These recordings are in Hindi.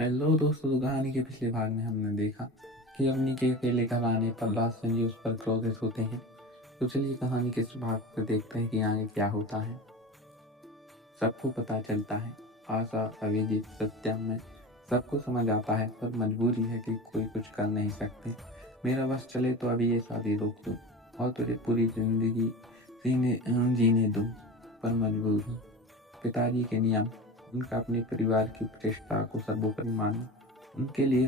हेलो दोस्तों, तो कहानी के पिछले भाग में हमने देखा कि अवनी के अकेले घर आने पर लास्टन जी उस पर क्रोधित होते हैं। तो चलिए कहानी के इस भाग पर देखते हैं कि आगे क्या होता है। सबको पता चलता है, आशा, अभिजीत, सत्यम में सबको समझ आता है, पर मजबूरी है कि कोई कुछ कर नहीं सकते। मेरा बस चले तो अभी ये शादी रोक दूँ और तुझे पूरी जिंदगी जीने दूँ, पर मजबूर हूँ। पिताजी के नियम, उनका अपने परिवार की प्रतिष्ठा को सर्वोपरि मानना, उनके लिए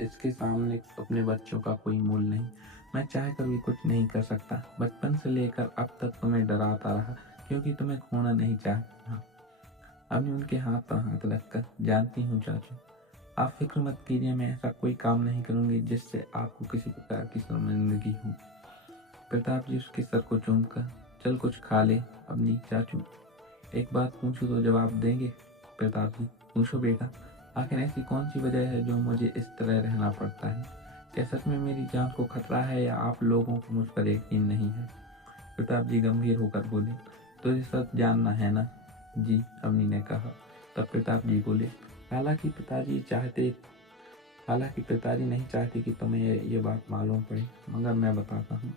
इसके सामने अपने बच्चों का कोई मूल नहीं। मैं चाह कर भी कुछ नहीं कर सकता। बचपन से लेकर अब तक तुम्हें डराता रहा, क्योंकि तुम्हें खोना नहीं चाहता। अभी उनके हाथ पर हाथ रखकर, जानती हूँ चाचू, आप फिक्र मत कीजिए, मैं ऐसा कोई काम नहीं करूंगी जिससे आपको किसी प्रकार की शर्मिंदगी हो। प्रताप जी उसके सर को चूम कर, चल कुछ खा ले। अपनी चाचू, एक बात पूछूं तो जवाब देंगे? प्रताप जी, पूछो बेटा, आखिर ऐसी कौन सी वजह है जो मुझे इस तरह रहना पड़ता है? क्या सच में मेरी जान को खतरा है, या आप लोगों को मुझ पर यकीन नहीं है? प्रताप जी गंभीर होकर बोले, तुझे सच जानना है ना? जी, अवनी ने कहा। तब प्रताप जी बोले, हालांकि पिताजी नहीं चाहते कि तुम्हें ये बात मालूम पड़े, मगर मैं बताता हूँ।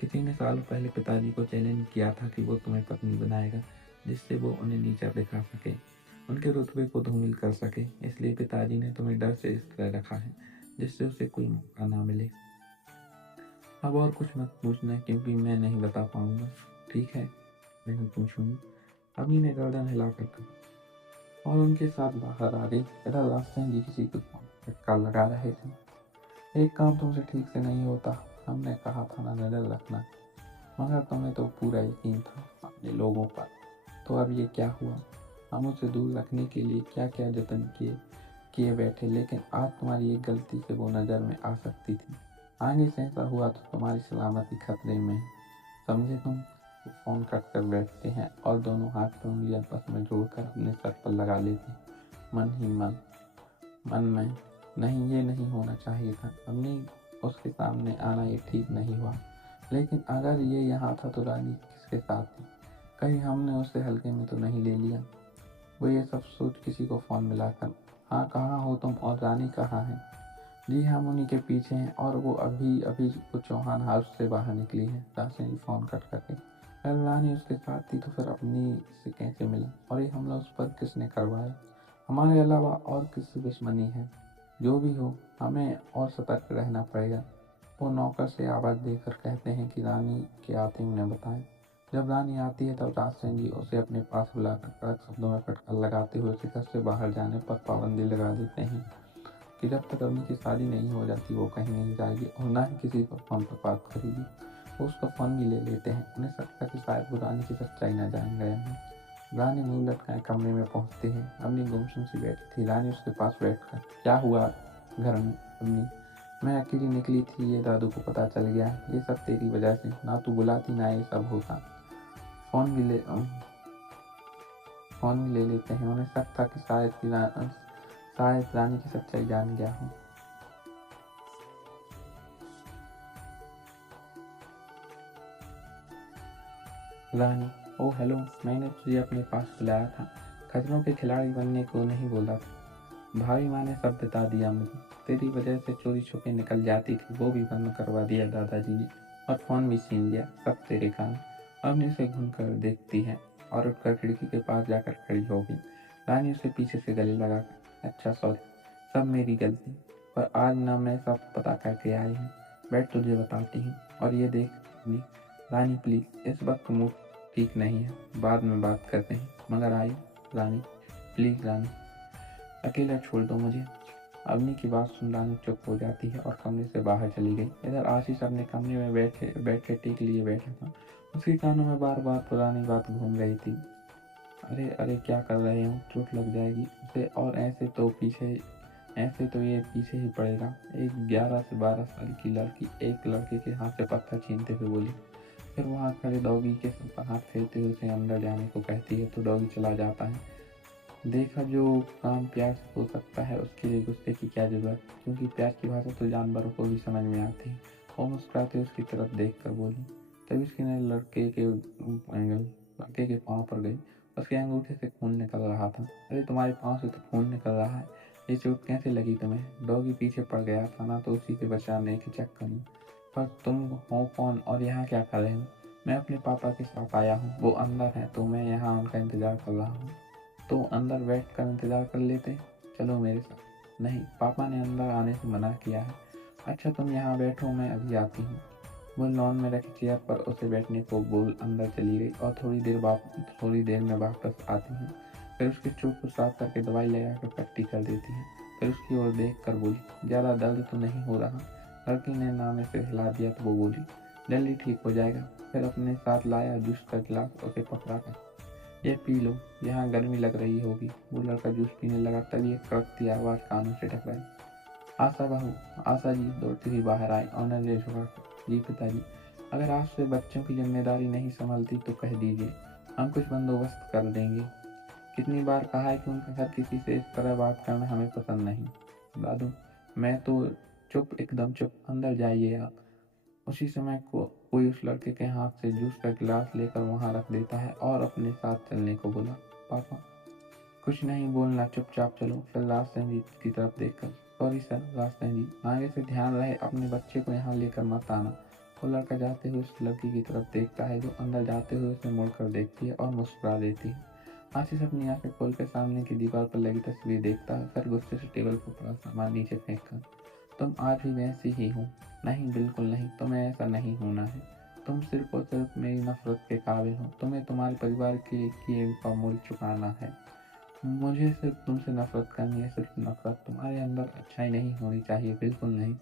किसी ने सालों पहले पिताजी को चैलेंज किया था कि वो तुम्हें पत्नी बनाएगा, जिससे वो उन्हें नीचा दिखा सके, उनके रुतबे को धूमिल कर सके। इसलिए पिताजी ने तुम्हें डर से इस तरह रखा है, जिससे उसे कोई मौका ना मिले। अब और कुछ मत पूछना, क्योंकि मैं नहीं बता पाऊंगा। ठीक है, नहीं पूछूंगी, अभी ने गर्दन हिलाकर कहा, और उनके साथ बाहर आ गई। इधर रास्ते जी किसी को धक्का लगा रहे थे। एक काम तुमसे ठीक से नहीं होता, हमने कहा था ना नजर रखना, मगर तुम्हें तो पूरा यकीन था अपने लोगों पर। तो अब ये क्या हुआ? हम उसे दूर रखने के लिए क्या क्या जतन किए बैठे, लेकिन आज तुम्हारी एक गलती से वो नज़र में आ सकती थी। आगे से ऐसा हुआ तो तुम्हारी सलामती खतरे में है, समझे तुम? वो फोन कट कर बैठते हैं और दोनों हाथ पर उंगली आपस में जोड़कर अपने सर पर लगा लेते हैं। मन ही मन में, नहीं, ये नहीं होना चाहिए था। अपनी उसके सामने आना ये ठीक नहीं हुआ, लेकिन अगर ये यहाँ था तो रानी किसके साथ थी? कहीं हमने उसे हल्के में तो नहीं ले लिया? वो ये सब सोच किसी को फ़ोन मिलाकर, हाँ कहाँ हो तुम, और रानी कहाँ है? जी हम उन्हीं के पीछे हैं, और वो अभी अभी वो चौहान हाउस से बाहर निकली है। राशि ने फ़ोन कट करके, अगर रानी उसके साथ थी तो फिर अपनी से कैसे मिला, और ये हमला उस पर किसने करवाया? हमारे अलावा और किससे दुश्मनी है? जो भी हो, हमें और सतर्क रहना पड़ेगा। वो नौकर से आवाज़ देकर कहते हैं कि रानी के आते ही उन्हें बताएं। जब रानी आती है तब राजसेन जी उसे अपने पास बुलाकर कड़क शब्दों में फटकार लगाते हुए उसे घर से बाहर जाने पर पाबंदी लगा देते हैं कि जब तक अवनी की शादी नहीं हो जाती वो कहीं नहीं जाएगी, और ना ही किसी पर फोन पर बात करेगी। वो उसका फोन भी ले लेते हैं। उन्हें लगता कि शायद वो रानी की सच्चाई न जान गए हैं। रानी मुंह लटकाए कमरे में पहुंचती है। अवनी गुमसुम सी बैठी थी। रानी उसके पास बैठकर, क्या हुआ घर में अवनी? मैं अकेली निकली थी, ये दादू को पता चल गया। ये सब तेरी वजह से, ना तू बुलाती ना ये सब होता। फोन भी ले फोन भी ले लेते हैं। उन्हें शक था कि शायद रानी की सच्चाई जान गया हूँ। रानी, ओ हेलो, मैंने तुझे अपने पास बुलाया था। खतरों के खिलाड़ी बनने को नहीं बोला था। भाभी माँ ने सब बता दिया मुझे। तेरी वजह से चोरी छुपे निकल जाती थी, वो भी बंद करवा दिया दादाजी ने, और फोन भी छीन लिया, सब तेरे कारण। अवनी उसे घूम कर देखती है और उठकर खिड़की के पास जाकर खड़ी हो गई। रानी उसे पीछे से गले लगाकर, अच्छा सॉरी, सब मेरी गलती, पर आज ना मैं सब पता करके आई हूँ। बैठ, तुझे बताती हूँ। और ये देख अवनी, रानी प्लीज, इस वक्त मूड ठीक नहीं है, बाद में बात करते हैं, मगर आई रानी, प्लीज रानी, अकेला छोड़ दो मुझे। अवनी की बात सुन रानी चुप हो जाती है और कमरे से बाहर चली गई। इधर आशीष अपने कमरे में बैठ के टीक लिए बैठा था। उसके कानों में बार बार पुरानी बात घूम रही थी। अरे अरे, क्या कर रहे हो, चोट लग जाएगी उसे, और ऐसे तो ये पीछे ही पड़ेगा। एक 11 से 12 साल की लड़की एक लड़के के हाथ से पत्थर छीनते हुए बोली। फिर वहाँ खड़े डॉगी के सर पर हाथ फेरते हुए उसे अंदर जाने को कहती है तो डॉगी चला जाता है। देखा, जो काम प्यार से हो सकता है उसके लिए गुस्से की क्या जरूरत, क्योंकि प्यार की भाषा तो जानवरों को भी समझ में आती है। वो मुस्कुराते उसकी तरफ देख कर बोली। तभी उसकी नजर लड़के के पाँव पर गई। उसके अंगूठे से खून निकल रहा था। अरे तुम्हारे पाँव से तो खून निकल रहा है। ये चोट कैसे लगी तुम्हें? डॉगी पीछे पड़ गया था ना, तो उसी से बचाने के चक्कर में। पर तुम हो कौन और यहाँ क्या कर रहे हो? मैं अपने पापा के साथ आया हूँ, वो अंदर है, तो मैं यहाँ उनका इंतज़ार कर रहा हूँ। तो अंदर बैठ कर इंतज़ार कर लेते, चलो मेरे साथ। नहीं, पापा ने अंदर आने से मना किया है। अच्छा तुम यहाँ बैठो, मैं अभी आती हूँ। वो लॉन में रखी चेयर पर उसे बैठने को बोल अंदर चली गई और थोड़ी देर में वापस आती है। फिर उसकी चोट को साफ करके दवाई लगा कर पट्टी कर देती है। फिर उसकी ओर देख कर बोली, ज़्यादा दर्द तो नहीं हो रहा? लड़की ने ना में सिर हिला दिया तो वो बोली, जल्दी ठीक हो जाएगा। फिर अपने साथ लाया जूस का गिलास उसे पकड़ा कर, ये पी लो, यहाँ गर्मी लग रही होगी। वो लड़का जूस पीने लगा, तभी एक कड़कती आवाज़ कानों से टकराई। आशा बहू, आशा जी दौड़ती हुई बाहर आई और नजरें झुकाकर, जी पिताजी, अगर आज से बच्चों की जिम्मेदारी नहीं संभलती तो कह दीजिए, हम कुछ बंदोबस्त कर देंगे। कितनी बार कहा है कि उनका हर किसी से इस तरह बात करना हमें पसंद नहीं। दादू, मैं तो चुप, एकदम चुप, अंदर जाइए आप। उसी समय कोई उस लड़के के हाथ से जूस का गिलास लेकर वहां रख देता है और अपने साथ चलने को बोला। पापा, कुछ नहीं बोलना, चुपचाप चलो। फिर रास्ते की तरफ देखकर, सॉरी सर रास्ते जी, आगे से ध्यान रहे, अपने बच्चे को यहाँ लेकर मत आना। वो लड़का जाते हुए उस लड़की की तरफ देखता है, जो अंदर जाते हुए उसे मुड़कर देखती है और मुस्कुरा देती है। आशीष अपनी आंखें खोलकर सामने की दीवार पर लगी तस्वीर देखता है, फिर गुस्से से टेबल पर पड़ा सामान नीचे फेंक कर, तुम आज भी वैसी ही हो। नहीं, बिल्कुल नहीं, तुम्हें ऐसा नहीं होना है। तुम सिर्फ और सिर्फ मेरी नफरत के काबिल हो। तुम्हें तुम्हारे परिवार के किए का मूल्य चुकाना है। मुझे सिर्फ तुमसे नफरत करनी है, सिर्फ नफरत। तुम्हारे अंदर अच्छाई नहीं होनी चाहिए, बिल्कुल नहीं।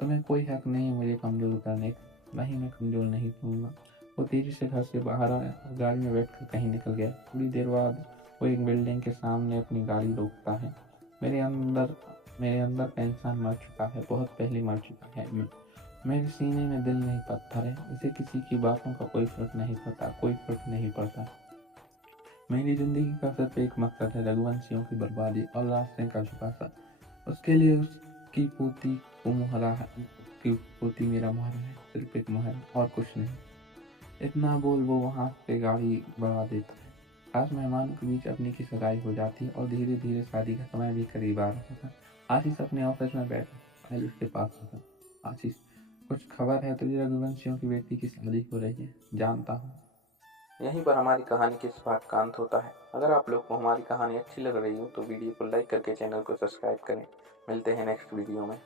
तुम्हें कोई हक नहीं है मुझे कमजोर करने का। नहीं, मैं कमजोर नहीं दूंगा। वो तेजी से घर से बाहर आया और गाड़ी में बैठकर कहीं निकल गया। थोड़ी देर बाद वो एक बिल्डिंग के सामने अपनी गाड़ी रोकता है। मेरे अंदर का इंसान मर चुका है, बहुत पहले मर चुका है। मेरे सीने में दिल नहीं, पत्थर है। इसे किसी की बातों का कोई फर्क नहीं पड़ता, कोई फर्क नहीं पड़ता। मेरी जिंदगी का सिर्फ एक मकसद है, रघुवंशियों की बर्बादी और रास्ते का झुकासा। उसके लिए उसकी पोती को मुहरा है, उसकी पोती मेरा मुहरा है, सिर्फ एक मुहरा और कुछ नहीं। इतना बोल वो वहां से गाड़ी बढ़ा देता है। खास मेहमानों के बीच अपनी की सगाई हो जाती है और धीरे धीरे शादी का समय भी करीब आ रहा था। आशीष अपने ऑफिस में बैठा फाइल उसके पास था। आशीष, कुछ खबर है? तुझे रघुवंशियों की बेटी की शादी हो रही है, जानता हूँ। यहीं पर हमारी कहानी के इस भाग का अंत होता है। अगर आप लोग को हमारी कहानी अच्छी लग रही हो तो वीडियो को लाइक करके चैनल को सब्सक्राइब करें। मिलते हैं नेक्स्ट वीडियो में।